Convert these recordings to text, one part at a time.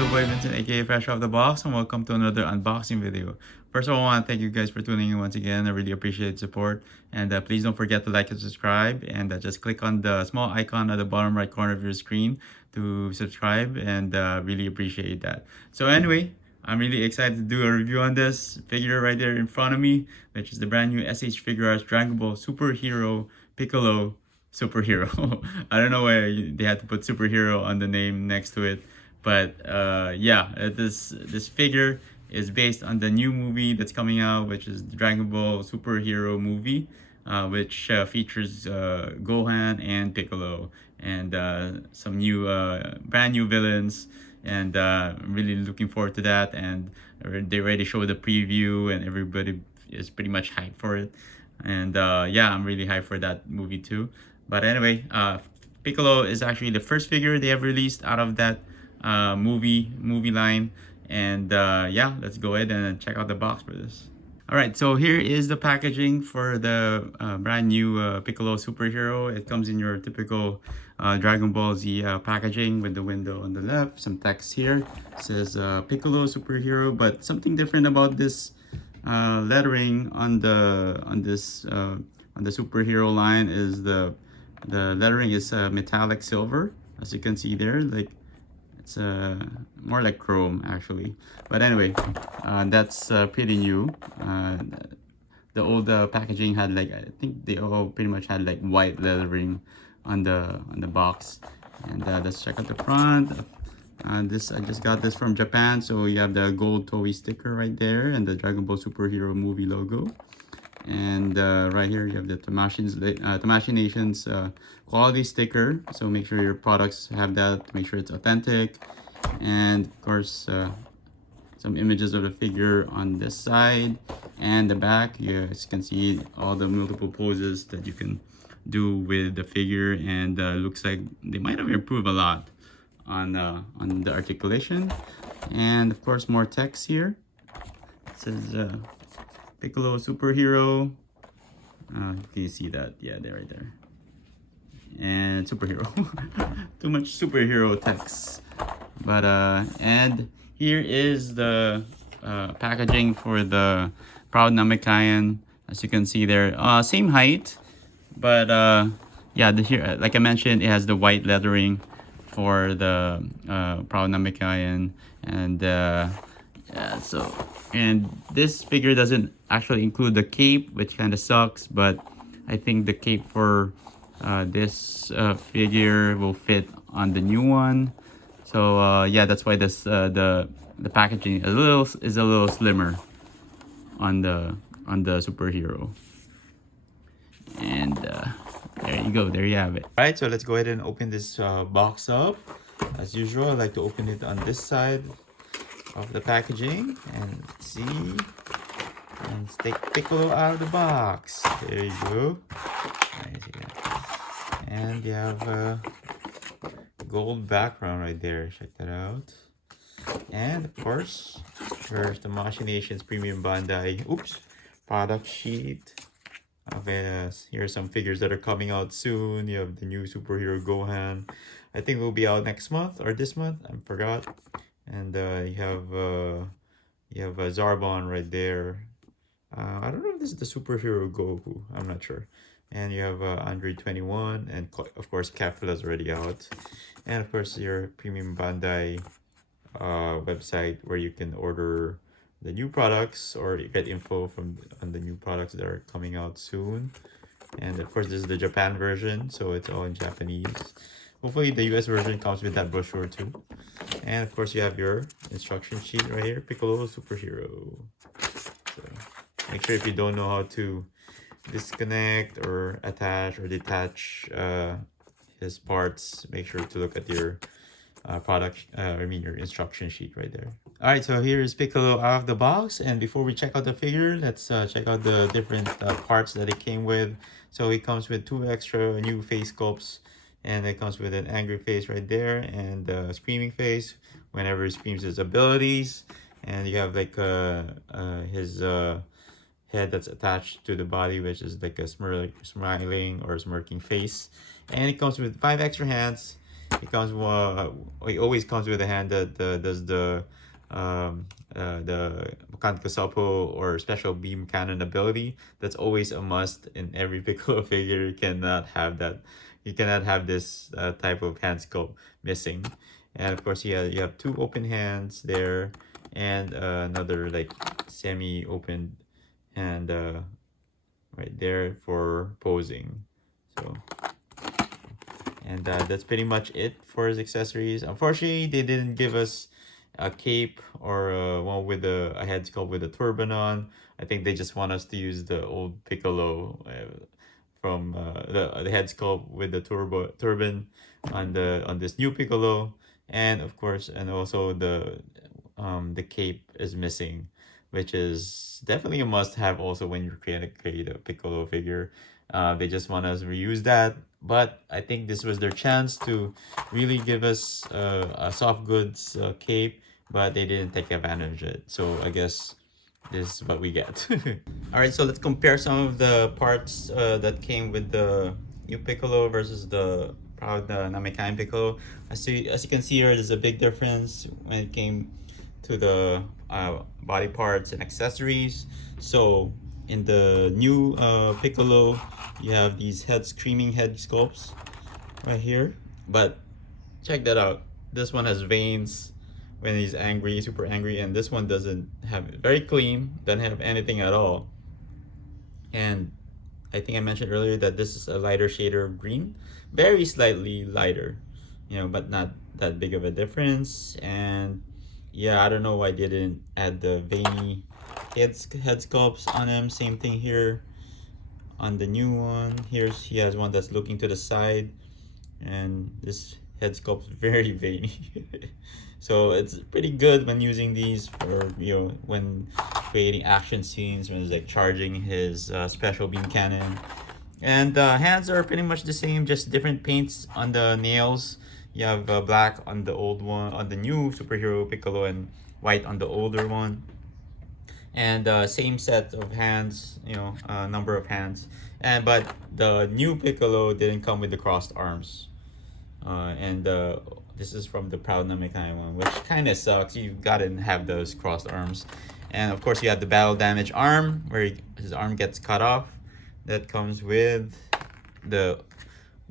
your boy Vincent, aka Fresh Off the Box, and welcome to another unboxing video. First of all, I want to thank you guys for tuning in once again. I really appreciate the support. And please don't forget to like and subscribe. And just click on the small icon at the bottom right corner of your screen to subscribe. And really appreciate that. So anyway, I'm really excited to do a review on this figure right there in front of me, which is the brand new SH Figuarts Dragonball Superhero Piccolo Superhero. I don't know why they had to put superhero on the name next to it. But yeah, this figure is based on the new movie that's coming out, which is the Dragon Ball superhero movie, which features Gohan and Piccolo and some new brand new villains. And I'm really looking forward to that. And they already showed the preview, and everybody is pretty much hyped for it. And yeah, I'm really hyped for that movie too. But anyway, Piccolo is actually the first figure they have released out of that movie line. And yeah, let's go ahead and check out the box for this. All right, so here is the packaging for the brand new Piccolo superhero. It comes in your typical Dragon Ball Z packaging with the window on the left, some text here. It says Piccolo superhero, but something different about this lettering on the superhero line is the lettering is metallic silver, as you can see there. Like it's more like chrome actually, but anyway, that's pretty new. The old packaging had like, I think they all pretty much had like white lettering on the box. And let's check out the front. This I just got this from Japan, so you have the gold Toei sticker right there and the Dragon Ball superhero movie logo. And right here you have the Tamashii Nations quality sticker, so make sure your products have that to make sure it's authentic. And of course some images of the figure on this side and the back. You guys can see all the multiple poses that you can do with the figure, and looks like they might have improved a lot on the articulation. And of course more text here. It says Piccolo superhero. Can you see that? Yeah, there, right there. And superhero. Too much superhero text. But and here is the packaging for the Proud Namekian. As you can see there, same height, but yeah, here, like I mentioned, it has the white lettering for the Proud Nemekian. And yeah, so, and this figure doesn't actually include the cape, which kind of sucks, but I think the cape for this figure will fit on the new one. So yeah, that's why this the packaging is a little slimmer on the superhero. And there you go, there you have it. All right, so let's go ahead and open this box up. As usual, I like to open it on this side of the packaging, and let's see, and let's take Piccolo out of the box. There you go. Nice, yeah. And you have a gold background right there, check that out. And of course, there's the Tamashii Nations Premium Bandai product sheet. Here's some figures that are coming out soon. You have the new superhero Gohan. I think it will be out next month or this month, I forgot. And you have Zarbon right there. I don't know if this is the superhero Goku, I'm not sure. And you have Andre 21, and of course Capsula's already out. And of course your Premium Bandai website, where you can order the new products or get info on the new products that are coming out soon. And of course this is the Japan version, so it's all in Japanese. Hopefully the US version comes with that brochure too. And of course you have your instruction sheet right here, Piccolo superhero. So make sure, if you don't know how to disconnect or attach or detach his parts, make sure to look at your your instruction sheet right there. All right, so here is Piccolo out of the box, and before we check out the figure, let's check out the different parts that it came with. So it comes with 2 extra new face sculpts, and it comes with an angry face right there and a screaming face whenever he screams his abilities. And you have like his head that's attached to the body, which is like a smiling or smirking face. And it comes with 5 extra hands he always comes with a hand that does the mechanical salpo or special beam cannon ability. That's always a must in every Piccolo figure. You cannot have that. You cannot have this type of hand sculpt missing. And of course, you have two open hands there, and another like semi-open hand right there for posing. So, and that's pretty much it for his accessories. Unfortunately, they didn't give us a cape or one with a head sculpt with a turban on. I think they just want us to use the old Piccolo from the head sculpt with the turban on this new Piccolo, and of course, and also the cape is missing, which is definitely a must-have also when you're create a Piccolo figure. They just want us to reuse that, but I think this was their chance to really give us a soft goods cape, but they didn't take advantage of it. So I guess this is what we get. All right, so let's compare some of the parts that came with the new Piccolo versus the Proud Namekian Piccolo. As you can see here, there's a big difference when it came to the body parts and accessories. So in the new Piccolo, you have these screaming head sculpts right here. But check that out. This one has veins when he's angry, super angry, and this one doesn't have it. Very clean, doesn't have anything at all. And I think I mentioned earlier that this is a lighter shader of green, very slightly lighter, but not that big of a difference. And yeah, I don't know why they didn't add the veiny head sculpts on him. Same thing here on the new one. He has one that's looking to the side, and this head sculpt's very veiny. So it's pretty good when using these for when creating action scenes, when he's like charging his special beam cannon. And hands are pretty much the same, just different paints on the nails. You have black on the old one, on the new superhero Piccolo, and white on the older one. And same set of hands, number of hands. But the new Piccolo didn't come with the crossed arms. And this is from the Proud Nemekian one, which kind of sucks. You gotta have those crossed arms. And of course, you have the battle damage arm, where his arm gets cut off. That comes with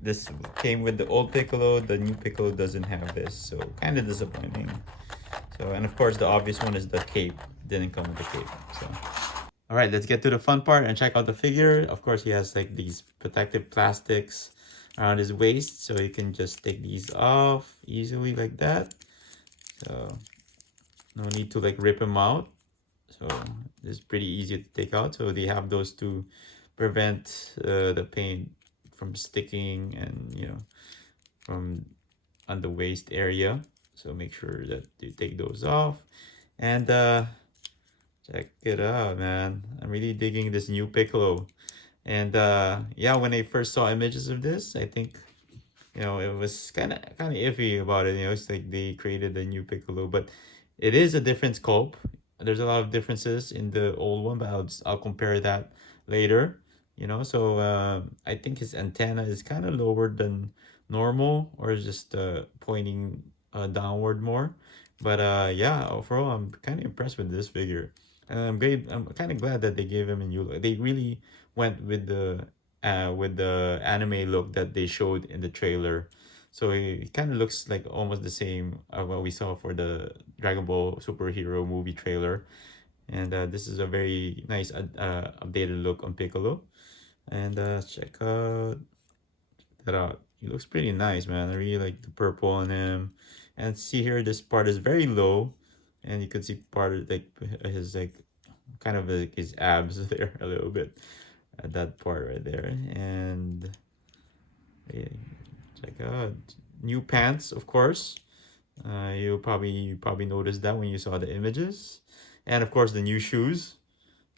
this came with the old Piccolo. The new Piccolo doesn't have this, so kind of disappointing. So, and of course, the obvious one is the cape. Didn't come with the cape. So, all right, let's get to the fun part and check out the figure. Of course, he has like these protective plastics around his waist, so you can just take these off easily like that. So no need to like rip him out. So it's pretty easy to take out. So they have those to prevent the paint from sticking and from on the waist area. So make sure that you take those off. And check it out, man. I'm really digging this new Piccolo. And yeah, when I first saw images of this, I think it was kind of iffy about it. It's like they created a new Piccolo, but it is a different sculpt. There's a lot of differences in the old one, but I'll compare that later. So I think his antenna is kind of lower than normal, or just pointing downward more. But yeah, overall, I'm kind of impressed with this figure. And I'm kind of glad that they gave him a new look. They really went with the anime look that they showed in the trailer. So it kind of looks like almost the same what we saw for the Dragon Ball superhero movie trailer. And this is a very nice updated look on Piccolo. And check that out. He looks pretty nice, man. I really like the purple on him. And see here, this part is very low, and you can see part of like his kind of like his abs there a little bit at that part right there. And yeah, check out new pants, of course. You probably noticed that when you saw the images, and of course the new shoes,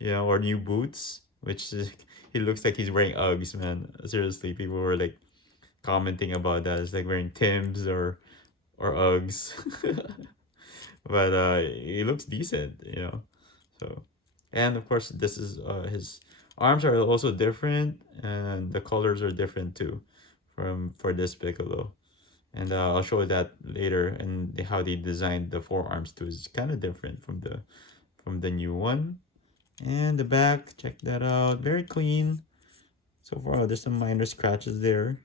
or new boots, which is, he looks like he's wearing Uggs, man. Seriously, people were like commenting about that. It's like wearing Timbs or Uggs. But he looks decent. So, and of course this is his arms are also different, and the colors are different too for this Piccolo. And I'll show that later, and how they designed the forearms too is kind of different from the new one. And the back, check that out, very clean so far. There's some minor scratches there,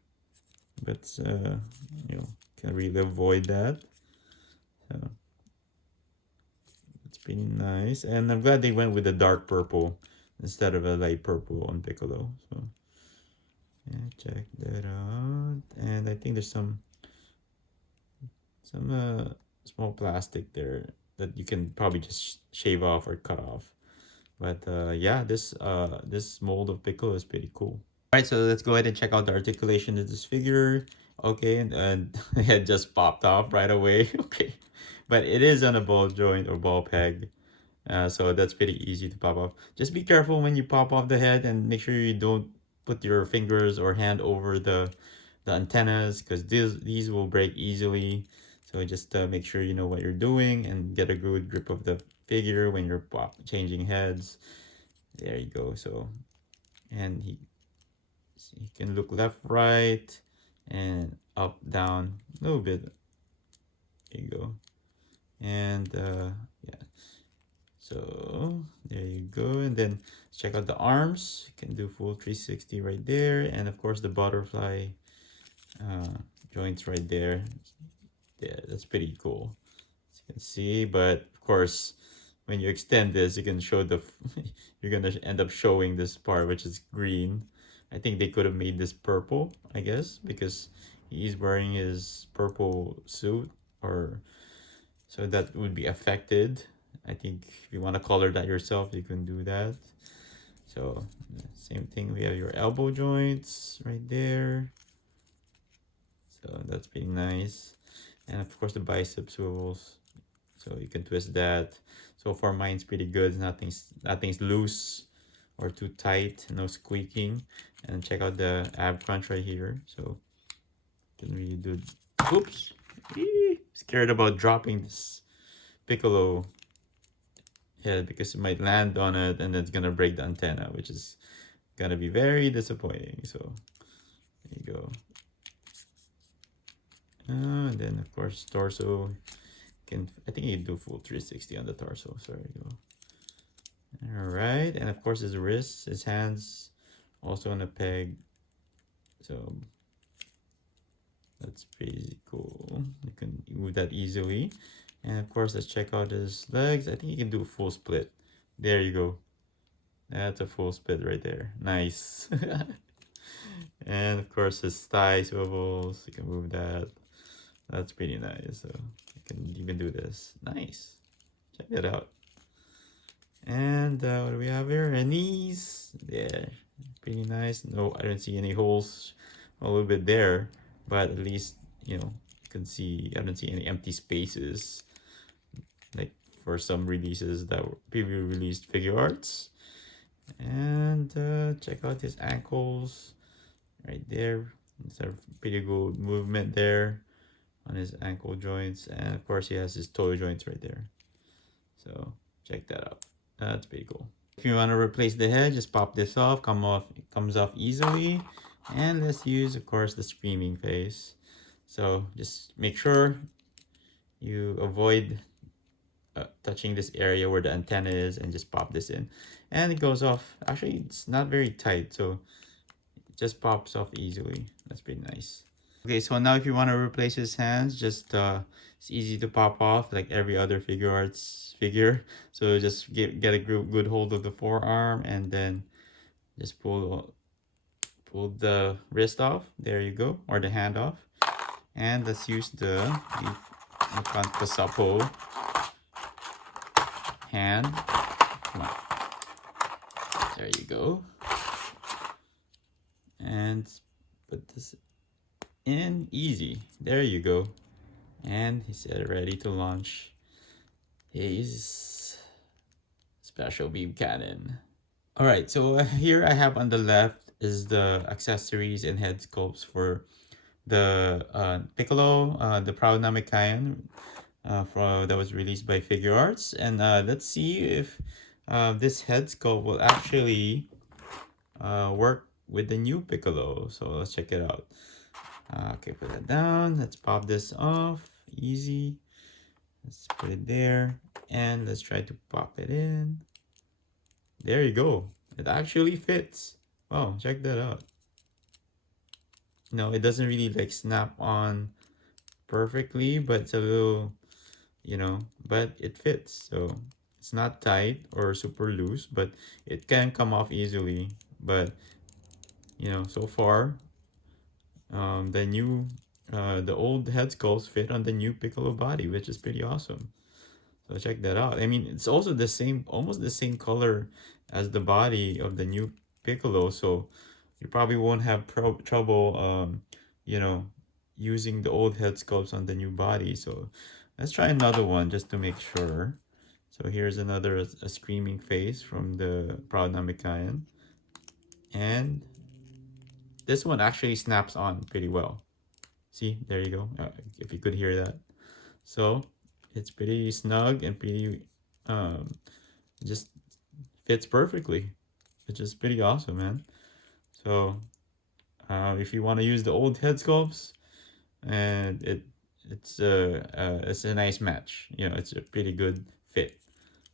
but you know, can really avoid that. So it's pretty nice, and I'm glad they went with the dark purple instead of a light purple on Piccolo. So yeah, check that out. And I think there's some small plastic there that you can probably just shave off or cut off. But yeah, this mold of Piccolo is pretty cool. All right, so let's go ahead and check out the articulation of this figure. Okay, and the head just popped off right away. Okay, but it is on a ball joint or ball peg. So that's pretty easy to pop off. Just be careful when you pop off the head, and make sure you don't put your fingers or hand over the antennas, because these will break easily. So just make sure you know what you're doing and get a good grip of the figure when you're changing heads. There you go. So, and he can look left, right, and up, down a little bit. There you go. And yeah, so there you go. And then check out the arms. You can do full 360 right there, and of course the butterfly joints right there. Yeah, that's pretty cool, as you can see. But of course, when you extend this, you can show the you're gonna end up showing this part, which is green. I think they could have made this purple, I guess, because he's wearing his purple suit, or so that would be affected. I think if you want to color that yourself, you can do that. So same thing, we have your elbow joints right there. So that's pretty nice. And of course the bicep swivels. So you can twist that. So far mine's pretty good. Nothing's loose or too tight, no squeaking. And check out the ab crunch right here. So can really do. Oops, scared about dropping this Piccolo head because it might land on it and it's gonna break the antenna, which is gonna be very disappointing. So there you go. And then of course torso. I think you do full 360 on the torso. So there you go. All right, and of course his wrists, his hands, also on a peg. So that's pretty cool. You can move that easily. And of course, let's check out his legs. I think you can do a full split. There you go. That's a full split right there. Nice. And of course, his thigh swivels. You can move that. That's pretty nice. So you can do this. Nice. Check it out. And what do we have here? And knees. Yeah, pretty nice. No, I don't see any holes. A little bit there, but at least you know you can see. I don't see any empty spaces like for some releases that were previously released figure arts. And check out his ankles right there. It's a pretty good movement there on his ankle joints, and of course he has his toe joints right there. So check that out. That's pretty cool. If you want to replace the head, just pop this off. It comes off easily. And let's use, of course, the screaming face. So just make sure you avoid touching this area where the antenna is, and just pop this in. And it goes off. Actually, it's not very tight, so it just pops off easily. That's pretty nice. Okay, so now if you want to replace his hands, just it's easy to pop off like every other figure arts figure. So just get a good hold of the forearm, and then just pull the wrist off. There you go, or the hand off. And let's use the Pasapo hand. Come on. There you go. And put this in easy. There you go. And he's ready to launch his special beam cannon. All right, so here I have on the left is the accessories and head sculpts for the Piccolo, the Proud Namekian, that was released by Figure Arts. And let's see if this head sculpt will actually work with the new Piccolo. So let's check it out. Okay, put that down. Let's pop this off. Easy. Let's put it there. And let's try to pop it in. There you go. It actually fits. Wow, check that out. No, it doesn't really like snap on perfectly, but it's a little, you know, but it fits. So it's not tight or super loose, but it can come off easily. But you know, so far, the old head sculpts fit on the new Piccolo body, which is pretty awesome. So check that out. I mean, it's also the same, almost the same color as the body of the new Piccolo. So you probably won't have trouble, you know, using the old head sculpts on the new body. So let's try another one just to make sure. So here's another a screaming face from the Proud Namekian. And this one actually snaps on pretty well. See, there you go. If you could hear that. So it's pretty snug and pretty, just fits perfectly, which is pretty awesome, man. So if you want to use the old head sculpts, and it's a nice match. You know, it's a pretty good fit.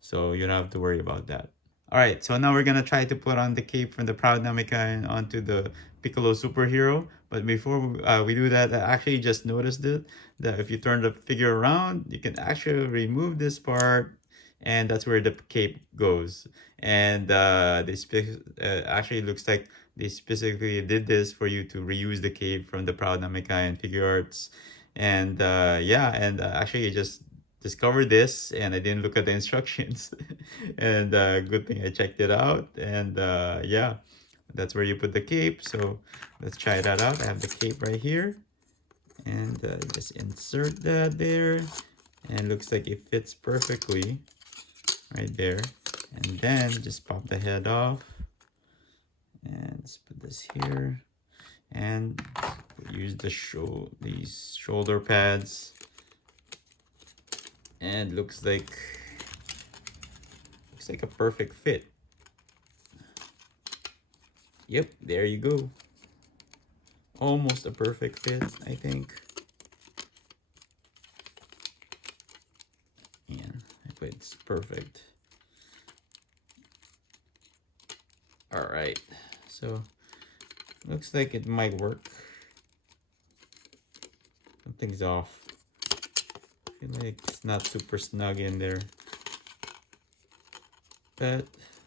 So you don't have to worry about that. All right, so now we're gonna try to put on the cape from the Proud Namekian onto the Piccolo superhero. But before we do that, I actually just noticed it, that if you turn the figure around, you can actually remove this part, and that's where the cape goes. And actually looks like they specifically did this for you to reuse the cape from the Proud Namekian figure arts. And yeah, and actually just discovered this and I didn't look at the instructions. And good thing I checked it out. And yeah, that's where you put the cape. So let's try that out. I have the cape right here, and just insert that there, and looks like it fits perfectly right there. And then just pop the head off, and let's put this here, and use these shoulder pads. And looks like a perfect fit. Yep, there you go. Almost a perfect fit, I think. And it's perfect. All right, so looks like it might work. Something's off. I feel like it's not super snug in there, but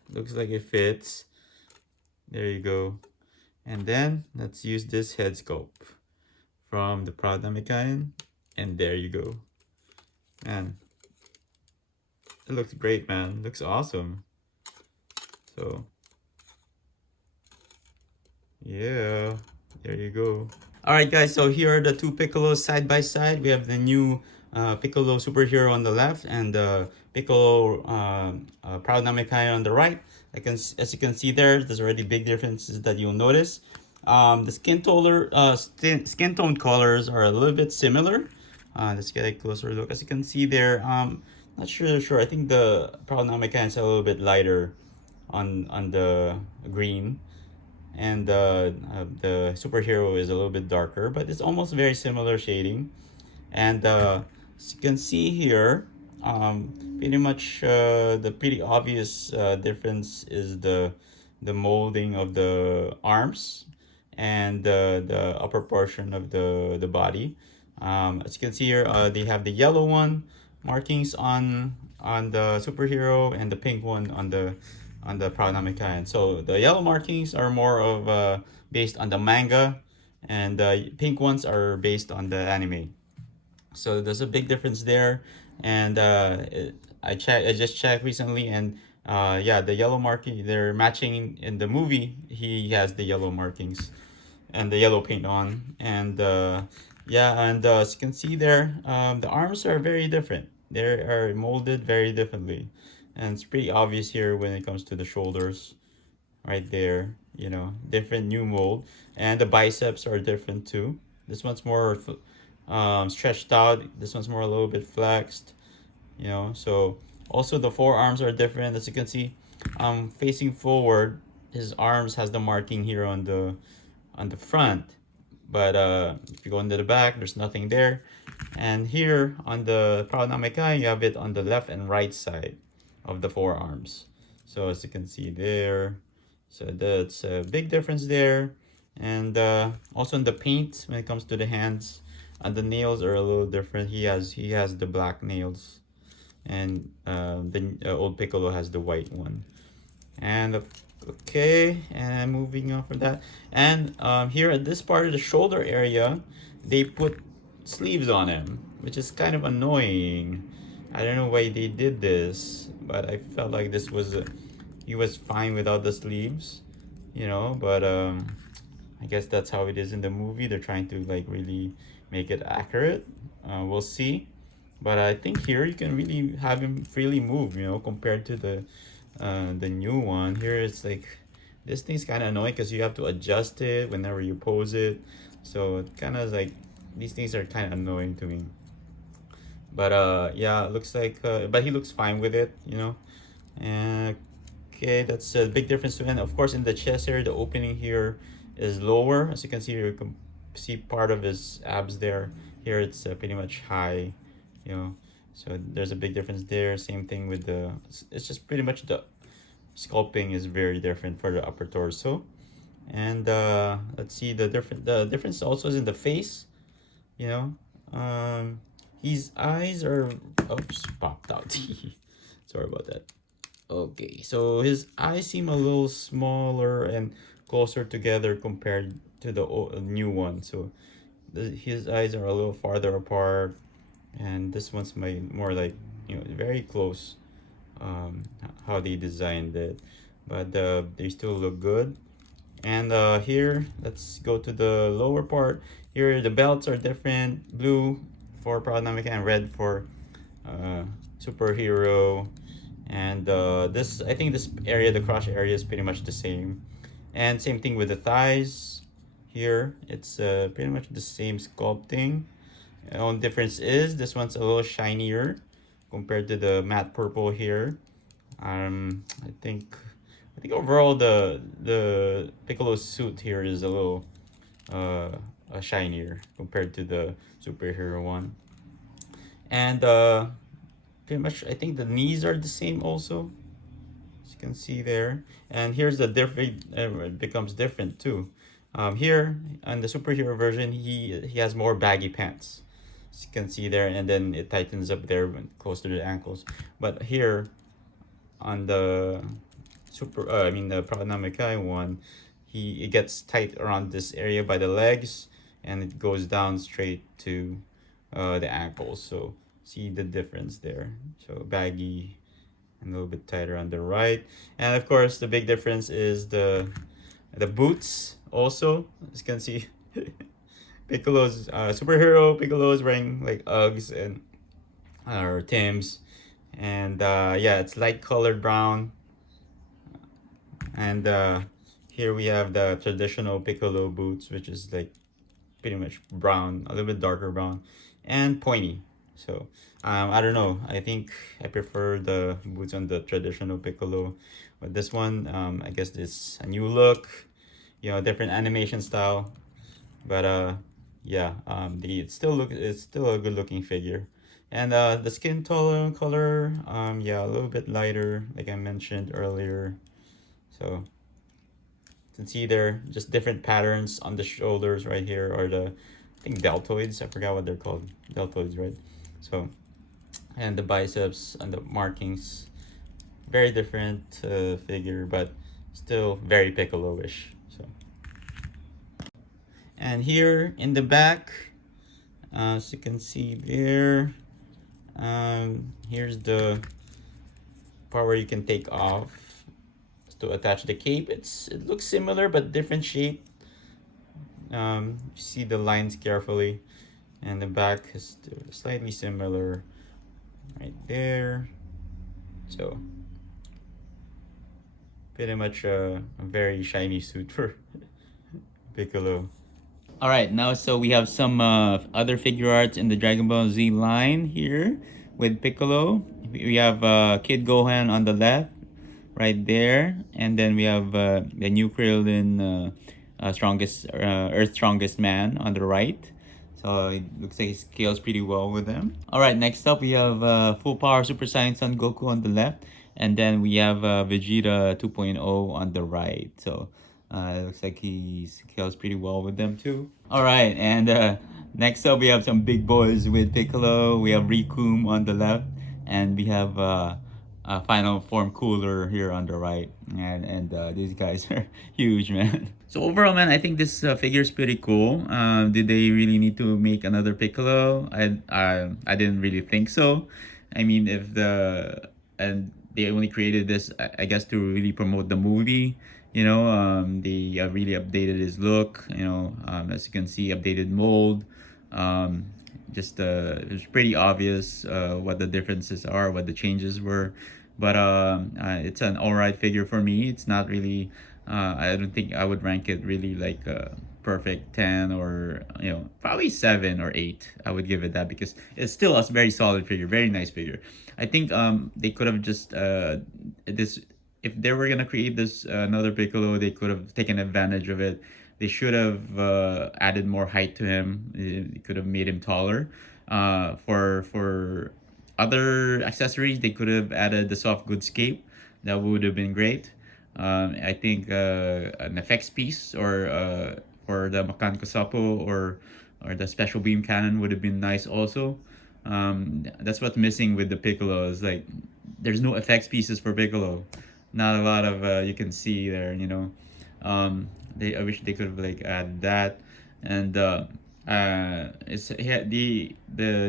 looks like it fits. There you go. And then let's use this head sculpt from the Proud Nemekian, and there you go. Man, it looks great, man. It looks awesome. So yeah, there you go. All right, guys, so here are the two Piccolos side by side. We have the new Piccolo superhero on the left, and the Piccolo Proud Namekian on the right. As you can see there's already big differences that you'll notice. The skin tone colors are a little bit similar. Let's get a closer look. As you can see there, not sure. I think the Proud Namekian is a little bit lighter on the green, and the superhero is a little bit darker, but it's almost very similar shading. And as you can see here, pretty much the pretty obvious difference is the molding of the arms and the upper portion of the body. As you can see here, they have the yellow one markings on the superhero, and the pink one on the Proud Namekian. So the yellow markings are more of based on the manga, and the pink ones are based on the anime. So there's a big difference there. And I just checked recently, and yeah, the yellow marking, they're matching in the movie. He has the yellow markings and the yellow paint on. And yeah, and as you can see there, the arms are very different. They are molded very differently, and it's pretty obvious here when it comes to the shoulders right there. You know, different new mold. And the biceps are different too. This one's more stretched out. This one's more a little bit flexed, you know. So also the forearms are different. As you can see, facing forward, his arms has the marking here on the front, But if you go into the back, there's nothing there. And here on the Proud Namekian, you have it on the left and right side of the forearms. So as you can see there, so that's a big difference there. And also in the paint, when it comes to the hands, and the nails are a little different. He has the black nails, and the old Piccolo has the white one. And okay, and moving on from that, and here at this part of the shoulder area, they put sleeves on him, which is kind of annoying. I don't know why they did this, but I felt like this was he was fine without the sleeves, you know. But I guess that's how it is in the movie. They're trying to like really make it accurate. We'll see. But I think here you can really have him freely move, you know, compared to the new one. Here it's like this thing's kind of annoying because you have to adjust it whenever you pose it. So it kind of like these things are kind of annoying to me. But yeah, it looks like but he looks fine with it, you know. And okay, that's a big difference to. And of course in the chest area, the opening here is lower. As you can see, you can see part of his abs there. Here it's pretty much high, you know. So there's a big difference there. Same thing with the, it's just pretty much the sculpting is very different for the upper torso. And let's see, the difference also is in the face, you know. His eyes are, oops, popped out. Sorry about that. Okay, so his eyes seem a little smaller and closer together compared to the new one. So his eyes are a little farther apart, and this one's more like, you know, very close, how they designed it. But they still look good. And here, let's go to the lower part. Here the belts are different: blue for Proud Namekian and red for superhero. And this, I think this area, the crotch area, is pretty much the same. And same thing with the thighs. Here it's pretty much the same sculpting. The only difference is this one's a little shinier compared to the matte purple here. I think overall the Piccolo suit here is a little shinier compared to the superhero one. And pretty much I think the knees are the same also, as you can see there. And here's the different, it becomes different too. Here on the superhero version, he has more baggy pants, as you can see there, and then it tightens up there when close to the ankles. But here on the the Proud Namekian one, it gets tight around this area by the legs, and it goes down straight to the ankles. So see the difference there. So baggy and a little bit tighter on the right. And of course the big difference is the boots also, as you can see. Piccolo's superhero Piccolo is wearing like Uggs and or Timbs, and yeah, it's light colored brown. And here we have the traditional Piccolo boots, which is like pretty much brown, a little bit darker brown, and pointy. So I don't know, I think I prefer the boots on the traditional Piccolo. But this one, I guess it's a new look, you know, different animation style. But yeah, it's still a good looking figure. And the skin color, yeah, a little bit lighter, like I mentioned earlier. So you can see there just different patterns on the shoulders right here, or the, I think, deltoids. I forgot what they're called. Deltoids, right? So, and the biceps and the markings, very different figure, but still very Piccolo-ish. So, and here in the back, as you can see there, here's the part where you can take off to attach the cape. It looks similar but different shape. See the lines carefully, and the back is slightly similar right there. So pretty much a very shiny suit for Piccolo. All right, now so we have some other figure arts in the Dragon Ball Z line here with Piccolo. We have Kid Gohan on the left, right there, and then we have the new Krillin Earth's strongest man on the right. So it looks like he scales pretty well with them. All right, next up we have full power Super Saiyan Son Goku on the left, and then we have Vegeta 2.0 on the right. So it looks like he scales pretty well with them too. All right, and next up we have some big boys with Piccolo. We have Rikum on the left, and we have final form cooler here on the right, and these guys are huge, man. So overall, man, I think this figure is pretty cool. Did they really need to make another Piccolo? I didn't really think so. I mean, if the and they only created this, I guess, to really promote the movie. They really updated his look. As you can see, updated mold. Um, just it's pretty obvious what the differences are, what the changes were. But it's an alright figure for me. It's not really. I don't think I would rank it really like a perfect 10 or probably 7 or 8. I would give it that because it's still a very solid figure, very nice figure. I think they could have just this if they were gonna create this another Piccolo, they could have taken advantage of it. They should have added more height to him. They could have made him taller. For other accessories, they could have added the soft goods cape. That would have been great. I think an effects piece or the Makan Kasapo or the special beam cannon would have been nice also. That's what's missing with the Piccolo is like there's no effects pieces for Piccolo. Not a lot of you can see there. I wish they could have like add that, and the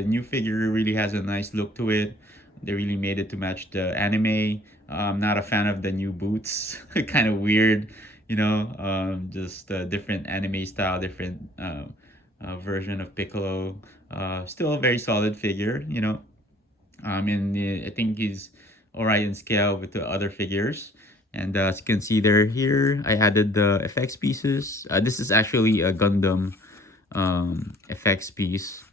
new figure really has a nice look to it. They really made it to match the anime. I'm not a fan of the new boots. Kind of weird, just a different anime style, different version of Piccolo. Still a very solid figure. I think he's alright in scale with the other figures. And as you can see there, here I added the effects pieces. This is actually a Gundam effects piece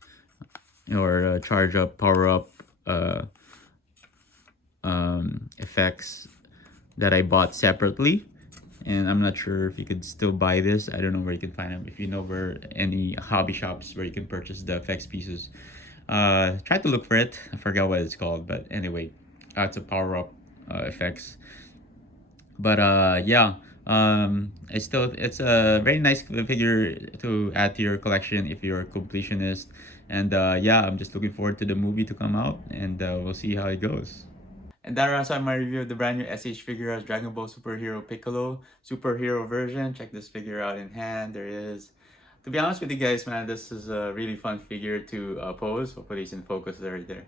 or charge up, power up effects that I bought separately. And I'm not sure if you could still buy this. I don't know where you can find them. If you know where any hobby shops where you can purchase the effects pieces, try to look for it. I forgot what it's called, but anyway, it's a power up effects. But yeah, it's a very nice figure to add to your collection if you're a completionist. And yeah, I'm just looking forward to the movie to come out, and we'll see how it goes. And that wraps up my review of the brand new SH Figuarts Dragon Ball Superhero Piccolo Superhero version. Check this figure out in hand. There it is. To be honest with you guys, man, this is a really fun figure to pose. Hopefully it's in focus right there.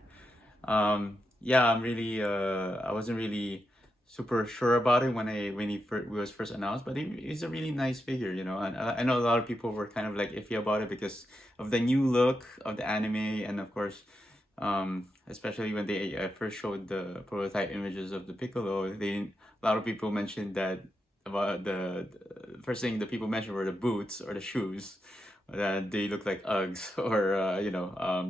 Yeah, I wasn't really super sure about it when he was first announced, but he's a really nice figure, And I know a lot of people were kind of like iffy about it because of the new look of the anime, and of course, especially when they first showed the prototype images of the Piccolo, a lot of people mentioned that about the first thing the people mentioned were the boots or the shoes that they look like Uggs or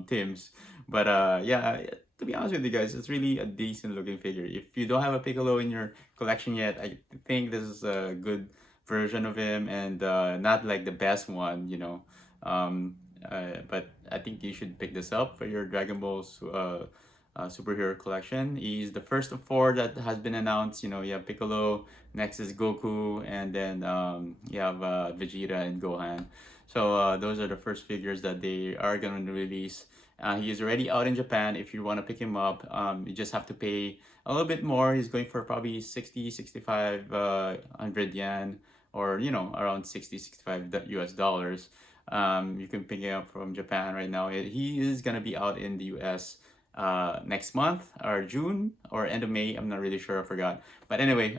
Tim's. But yeah, to be honest with you guys, it's really a decent looking figure. If you don't have a Piccolo in your collection yet, I think this is a good version of him, and not like the best one. But I think you should pick this up for your Dragon Ball's superhero collection. He's the first of 4 that has been announced. You have Piccolo, next is Goku, and then you have Vegeta and Gohan. So those are the first figures that they are going to release. He is already out in Japan. If you want to pick him up, you just have to pay a little bit more. He's going for probably 60, 65, 100 yen, or around 60, 65 US dollars. You can pick it up from Japan right now. He is gonna be out in the US next month or June or end of May. I'm not really sure. I forgot. But anyway,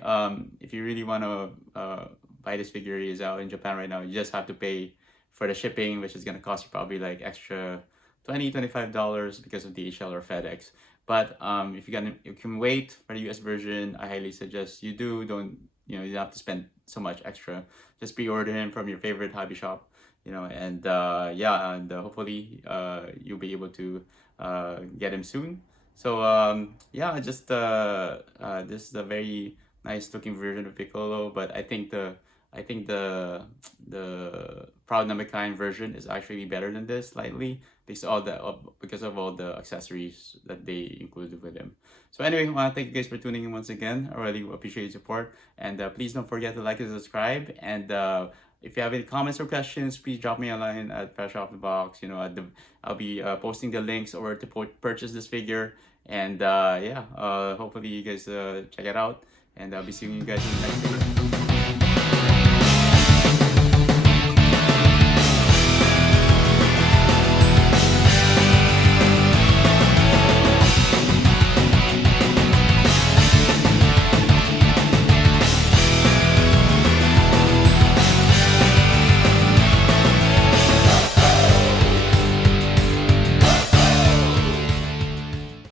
if you really want to buy this figure, he is out in Japan right now. You just have to pay for the shipping, which is gonna cost you probably like extra $25 because of DHL or FedEx. But if you can wait for the US version, I highly suggest you do. You don't have to spend so much extra. Just pre-order him from your favorite hobby shop. And yeah, and hopefully you'll be able to get him soon. So yeah, just this is a very nice looking version of Piccolo, but I think I think the Proud Nemekian version is actually better than this slightly because of all the accessories that they included with him. So anyway, I want to thank you guys for tuning in once again. I really appreciate your support, and please don't forget to like and subscribe. And if you have any comments or questions, please drop me a line at Fresh Off the Box. You know, I'll be posting the links or to purchase this figure. And yeah, hopefully you guys check it out. And I'll be seeing you guys in the next video.